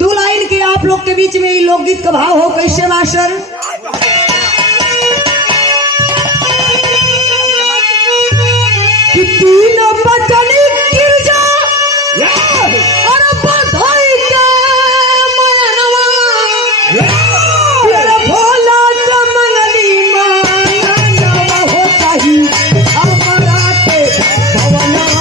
दो लाइन के आप लोग के बीच में ये लोकगीत का भाव हो कैसे मास्टर? कि तीन बचन गिरजा और बधाई के मनवा तेरे भोला के मंगली मानवा हो चाही हमरा के भवनवा।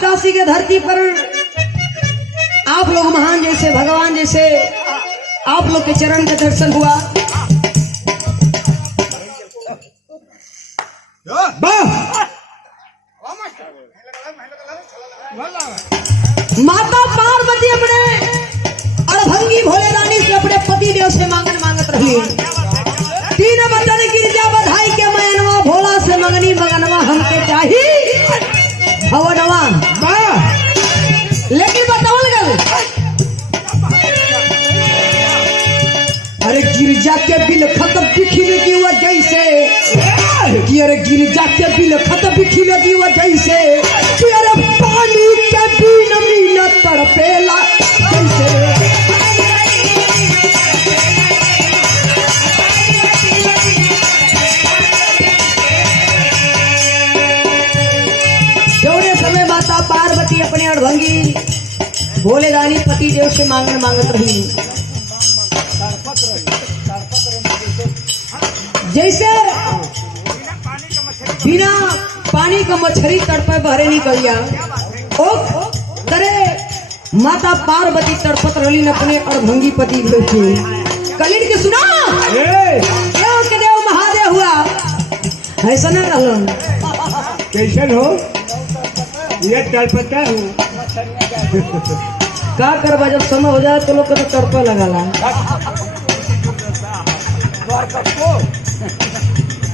काशी के धरती पर आप लोग महान जैसे भगवान जैसे आप लोग के चरण का दर्शन हुआ। माता पार्वती अपने अड़भंगी भोले रानी से अपने पति देव से मांगत रही। तीन बचन गिरजा बधाई के मैनवा भोला से मंगनी मगनवा हमके चाहिए भवनवा। लेकिन बताओ गल अरे गिरजा के बिल खत्म बिखिल की वजह से कि अरे गिरजा के बिल खत्म बिखिल की वजह से कि अरे पानी के बिन मीन तड़पेला जैसे। माता पार्वती अपने अड़भंगी भोले रानी पति देव से मांगत रही। जैसे बिना पानी का मछली तड़पे बहरे निकल जा ओ करे माता पार्वती तड़पत रही अपने अड़भंगी पति देव से। कलिन के सुना देव के देव महादेव हुआ ऐसा न रहलन कैसे हो ये तड़पता हूँ का करवा जब समय हो जाए तो लोग तो तड़पा लगाला।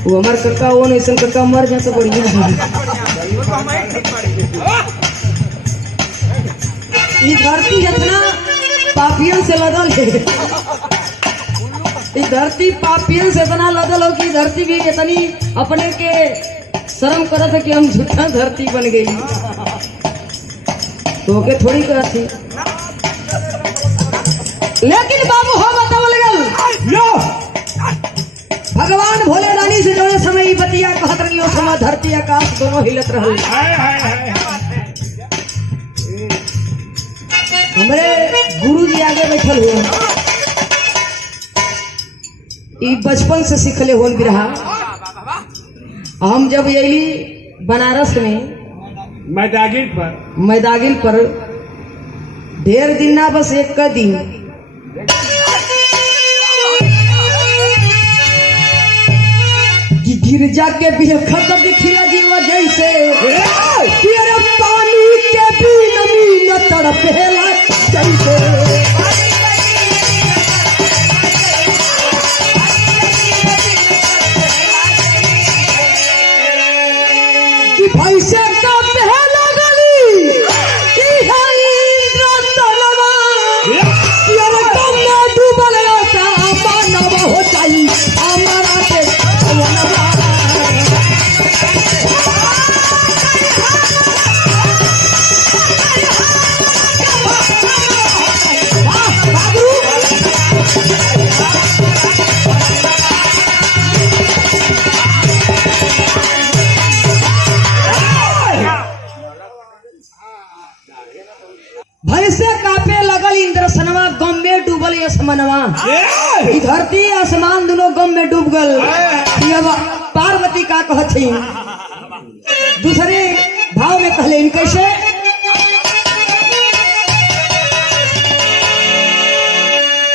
वो हमारे कक्का वो नहीं सन कक्का मर जाए तो बढ़िया है। ये धरती जितना पापियन से लदल है इस धरती पापियन से इतना लदल हो कि धरती भी इतनी अपने के शर्म करा था कि हम झूठा धरती बन गई तो के थोड़ी करा थी। लेकिन बाबू हो बताओ भगवान भोले रानी से जोड़े समय ही बतिया कहत रही हो समय धरती आकाश दोनों हिलत रहे। हमारे गुरु जी आगे बैठल हुए बचपन से सीखले हो बिरहा। हम जब यही बनारस में मैदागिल पर ढेर दिन ना बस एक का दिन गिरजा के भी खत्म दिखिया जी वजह से तेरे पानी के बिन मीन तड़पेला जैसे। भैसे का पहला गली इंद्र तलवा तेरे दम में डूबल रहता मानव हो चाहिए हमारा के भवनवा। भैसे कापे लगल इंद्रसनवा गम में डूबल यसमनवा। धरती आसमान दोनों गम में डूब गल। अब पार्वती का कहती दूसरे भाव में कहले कैसे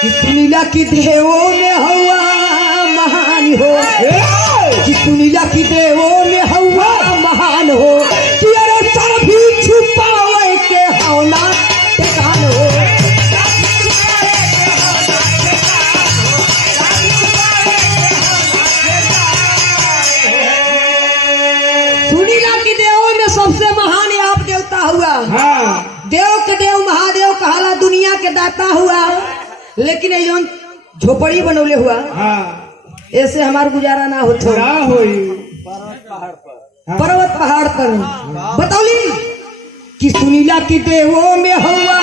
कि सुनीला की देवों में हुआ महान हो कि सुनीला की देवों में हुआ महान हो कि अरे सर भी छुपावे के हौला ठिकान हो। कहाला दुनिया के दाता हुआ, लेकिन ये जौन झोपड़ी बनौले हुआ हाँ ऐसे हमार गुजारा ना होता। ना होई पर्वत पहाड़ पर बतौली कि सुनीला की देवों में हुआ